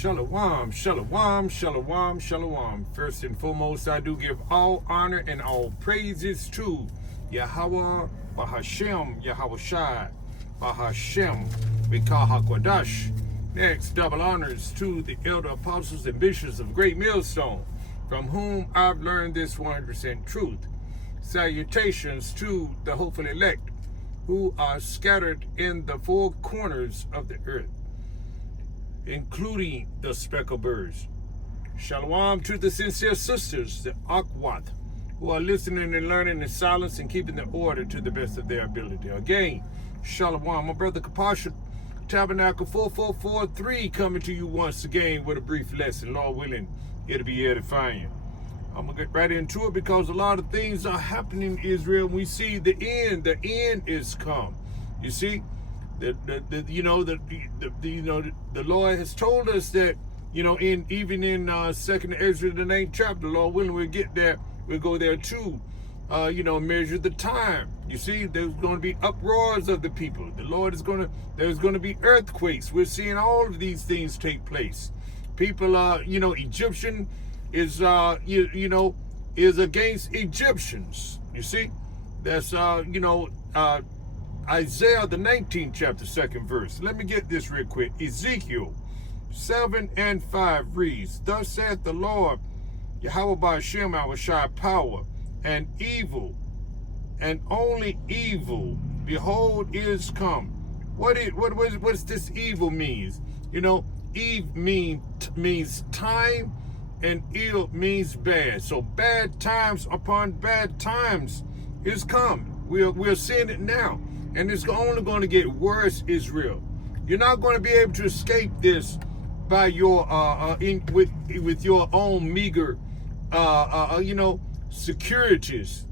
Shalom, shalom, shalom, shalom. First and foremost, I do give all honor and all praises to Yahweh, Bahashem, Yahweh Shai, Bahashem, Mikah HaKodash. Next, double honors to the elder apostles and bishops of Great Millstone, from whom I've learned this 100% truth. Salutations to the hopeful elect, who are scattered in the four corners of the earth, including the speckled birds. Shalom to the sincere sisters, the Akwat, who are listening and learning in silence and keeping the order to the best of their ability. Again, shalom. My brother Kapasha, Tabernacle 4443, coming to you once again with a brief lesson. Lord willing, it'll be edifying. I'm going to get right into it because a lot of things are happening in Israel. We see the end. The end is come. You see? The Lord has told us that, even in Second Ezra, the 9th chapter, Lord willing, we'll get there. We'll go there too. Measure the time. You see, there's going to be uproars of the people. There's going to be earthquakes. We're seeing all of these things take place. People are, Egyptian is, is against Egyptians. You see, that's, Isaiah, the 19th chapter, 2nd verse. Let me get this real quick. Ezekiel 7:5 reads, "Thus saith the Lord, Yahweh Ba'ashem, our shy power, and evil, and only evil, behold, is come." What does this evil means? Eve means time, and ill means bad. So bad times upon bad times is come. We're seeing it now. And it's only going to get worse, Israel. You're not going to be able to escape this by your with your own meager securities.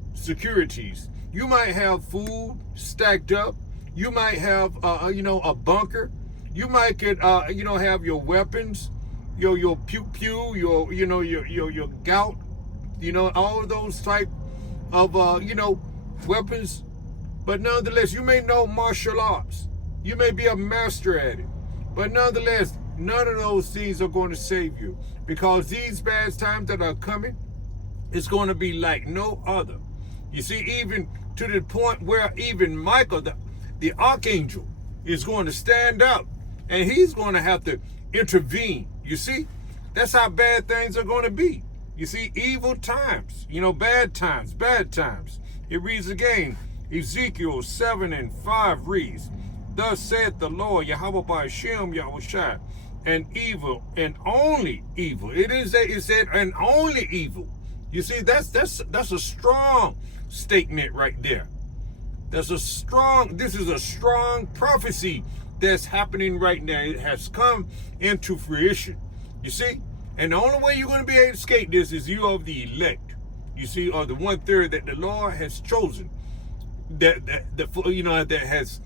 You might have food stacked up. You might have a bunker. You might get have your weapons, your pew, your gout, all of those type of weapons. But nonetheless, you may know martial arts. You may be a master at it. But nonetheless, none of those things are going to save you. Because these bad times that are coming, it's going to be like no other. You see, even to the point where even Michael, the archangel, is going to stand up. And he's going to have to intervene. You see, that's how bad things are going to be. You see, evil times, bad times. It reads again. Ezekiel 7:5 reads, "Thus saith the Lord, Yahweh Ba'ashem, Yahweh Shai, and evil, and only evil." It said, and only evil. You see, that's a strong statement right there. This is a strong prophecy that's happening right now. It has come into fruition. You see? And the only way you're going to be able to escape this is you of the elect. You see, or the 1/3 that the Lord has chosen. That has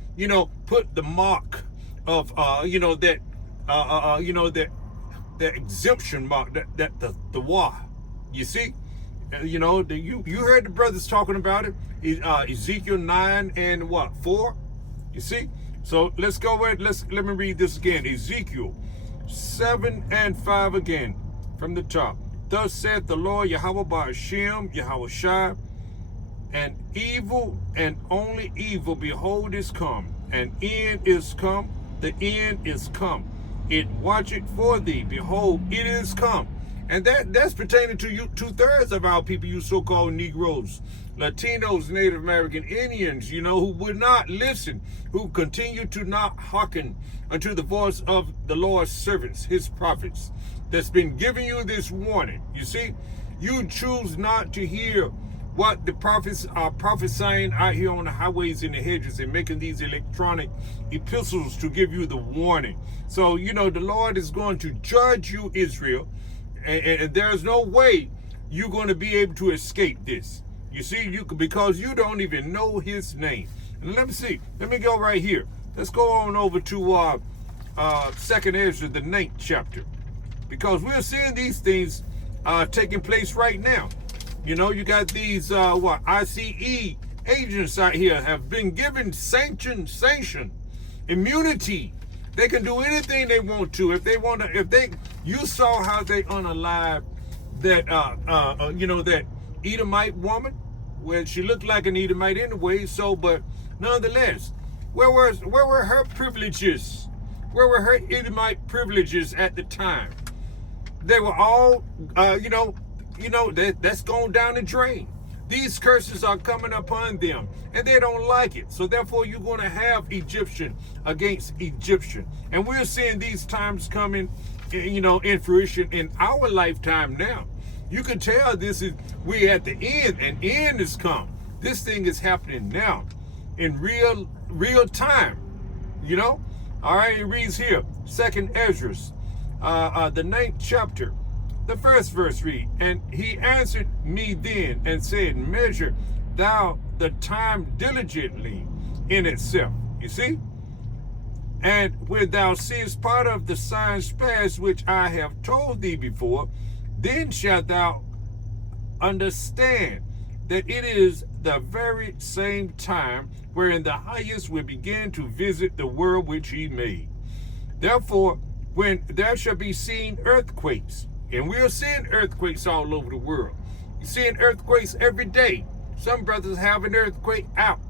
put the mark of that exemption mark, that the war. You see, you heard the brothers talking about it. Ezekiel 9:4. You see, so let's go with let me read this again. Ezekiel 7:5 again from the top. "Thus saith the Lord, Yahweh Ba'ashem, Yahweh Shai, and evil, and only evil, behold, is come, and end is come, the end is come. It watcheth for thee, behold, it is come." And that's pertaining to you, 2/3 of our people, you so-called Negroes, Latinos, Native American Indians, who would not listen, who continue to not hearken unto the voice of the Lord's servants, his prophets, that's been giving you this warning. You see, you choose not to hear what the prophets are prophesying out here on the highways and the hedges and making these electronic epistles to give you the warning. So, the Lord is going to judge you, Israel, and there's no way you're going to be able to escape this. You see, because you don't even know his name. And let me see. Let me go right here. Let's go on over to 2nd Ezra, the 9th chapter. Because we're seeing these things taking place right now. You got these ICE agents out here have been given sanction, immunity They can do anything they want to. If they want to, you saw how they unalived that, that Edomite woman. Well, she looked like an Edomite anyway. So, but nonetheless, where were her privileges? Where were her Edomite privileges at the time? They were all, that's going down the drain. These curses are coming upon them, and they don't like it. So therefore, you're going to have Egyptian against Egyptian. And we're seeing these times coming, in fruition in our lifetime now. You can tell we're at the end, and end has come. This thing is happening now in real time, All right, it reads here, 2nd Ezra, the 9th chapter. The first verse read, and he answered me then and said, measure thou the time diligently in itself. You see? And when thou seest part of the signs past, which I have told thee before, then shalt thou understand that it is the very same time wherein the highest will begin to visit the world which he made. Therefore, when there shall be seen earthquakes, and we're seeing earthquakes all over the world. You're seeing earthquakes every day. Some brothers have an earthquake app,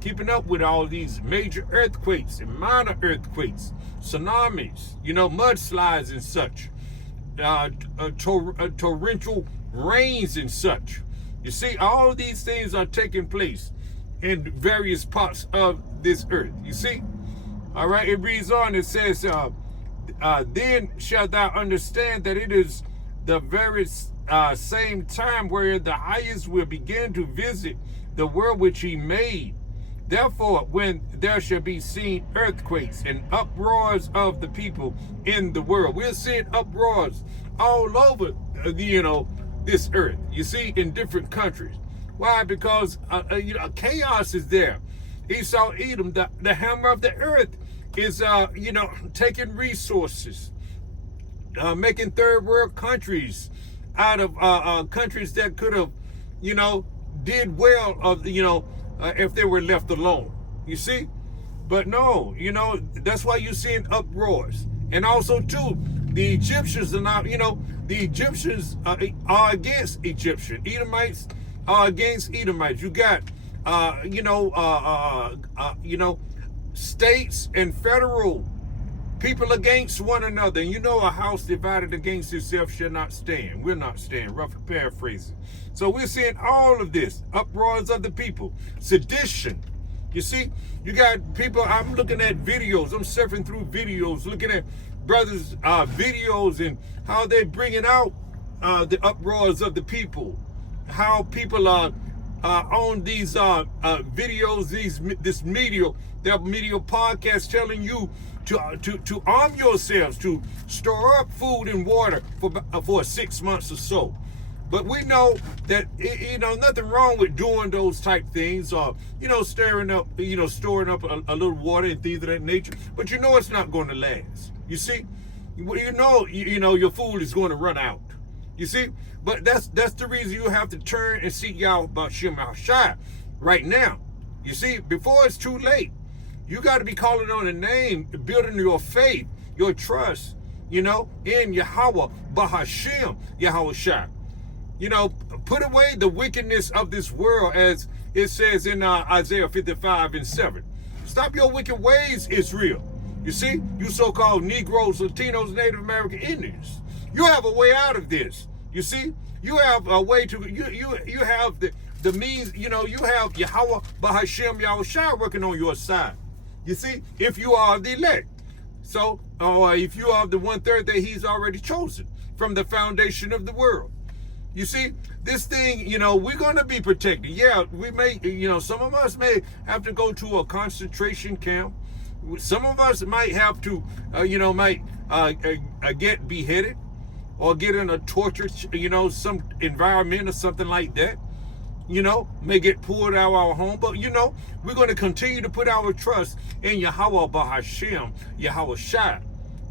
keeping up with all these major earthquakes and minor earthquakes, tsunamis, mudslides and such, torrential rains and such. You see, all these things are taking place in various parts of this earth. You see? All right, it reads on, it says, then shalt thou understand that it is the very same time where the highest will begin to visit the world which he made. Therefore, when there shall be seen earthquakes and uproars of the people in the world, we're seeing uproars all over, this earth. You see, in different countries. Why? Because chaos is there. Esau, Edom, the hammer of the earth, is taking resources, making third world countries out of countries that could have did well if they were left alone. You see? But no, that's why you're seeing uproars. And also too, the Egyptians are not, the Egyptians are against Egyptian. Edomites are against Edomites. You got states and federal people against one another. And a house divided against itself shall not stand. Will not stand. Roughly paraphrasing. So we're seeing all of this. Uproars of the people. Sedition. You see, you got people, I'm looking at videos. I'm surfing through videos, looking at brothers' videos and how they're bringing out the uproars of the people. How people are on these videos, this media podcast telling you to arm yourselves, to store up food and water for 6 months or so. But we know that nothing wrong with doing those type things, or storing up a little water and things of that nature. But it's not going to last. You see, your food is going to run out. You see, but that's the reason you have to turn and seek Yahweh B'Shem Hashai right now. You see, before it's too late, you got to be calling on a name, building your faith, your trust, in Yahweh B'Shem Yahushua. Put away the wickedness of this world, as it says in Isaiah 55:7. Stop your wicked ways, Israel. You see, you so-called Negroes, Latinos, Native American Indians. You have a way out of this. You see, you have a way to, you have the means, you have Yahweh B'Shem Yahushua working on your side. You see, if you are the elect. So, if you are the 1/3 that he's already chosen from the foundation of the world. You see, this thing, we're going to be protected. Yeah, we may, some of us may have to go to a concentration camp. Some of us might have to, get beheaded or get in a torture, some environment or something like that. May get pulled out of our home. But, we're going to continue to put our trust in Yahweh B'Shem Yahushua.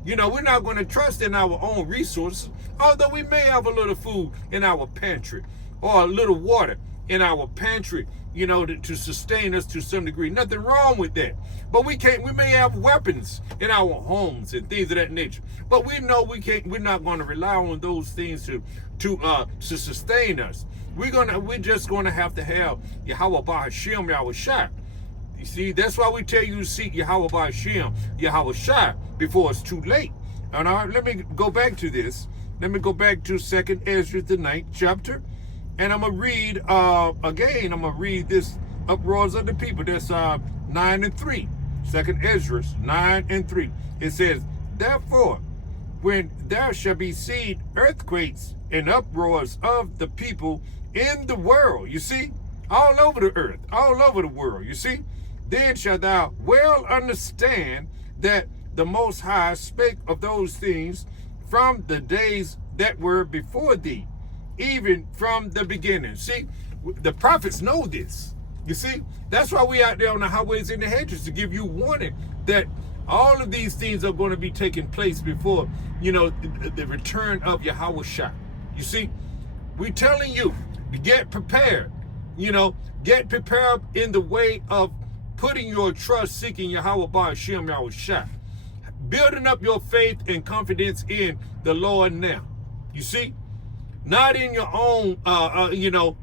We're not going to trust in our own resources, although we may have a little food in our pantry or a little water. in our pantry, to sustain us to some degree. Nothing wrong with that. But we may have weapons in our homes and things of that nature. But we know we're not going to rely on those things to sustain us. We're just gonna have to have Yahweh Bahashem Yahushua. You see, that's why we tell you to seek Yahweh Bahashem Yahushua before it's too late. And all right, let me go back to this. Let me go back to 2nd Ezra, the 9th chapter. And I'm going to read, again, I'm going to read this uproars of the people. That's 9 and 3. 2nd Ezra, 9 and 3. It says, therefore, when there shall be seen earthquakes and uproars of the people in the world, you see, all over the earth, all over the world, you see, then shalt thou well understand that the Most High spake of those things from the days that were before thee, even from the beginning. See, the prophets know this. You see, that's why we out there on the highways and the hedges to give you warning that all of these things are going to be taking place before, the return of Yahushua. You see, we're telling you to get prepared, get prepared in the way of putting your trust, seeking Yahweh Bahashem Yahushua, building up your faith and confidence in the Lord now. You see, not in your own,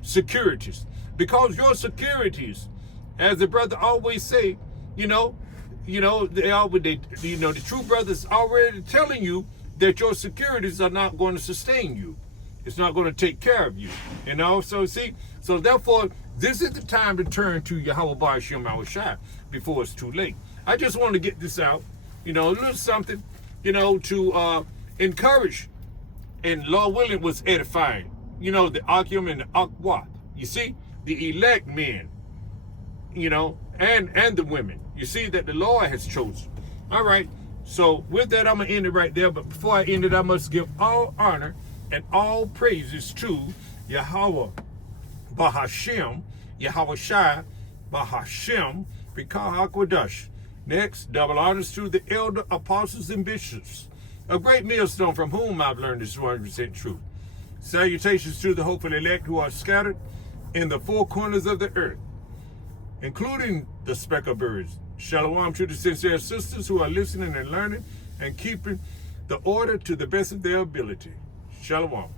securities, because your securities, as the brother always say, the true brothers already telling you that your securities are not going to sustain you. It's not going to take care of you, So see, so therefore, this is the time to turn to Yahweh Bahashem Yahushua before it's too late. I just want to get this out, a little something, to encourage. And Lord willing was edifying, the Akim and the Akwat. You see, the elect men, and the women. You see that the Lord has chosen. All right. So with that, I'm going to end it right there. But before I end it, I must give all honor and all praises to Yahweh Bahashem, Yahushua Bahashem, Bikah HaKodesh. Next, double honors to the elder apostles and bishops, a great millstone from whom I've learned this 100% truth. Salutations to the hopeful elect who are scattered in the four corners of the earth, including the speckled birds. Shalom to the sincere sisters who are listening and learning and keeping the order to the best of their ability. Shalom.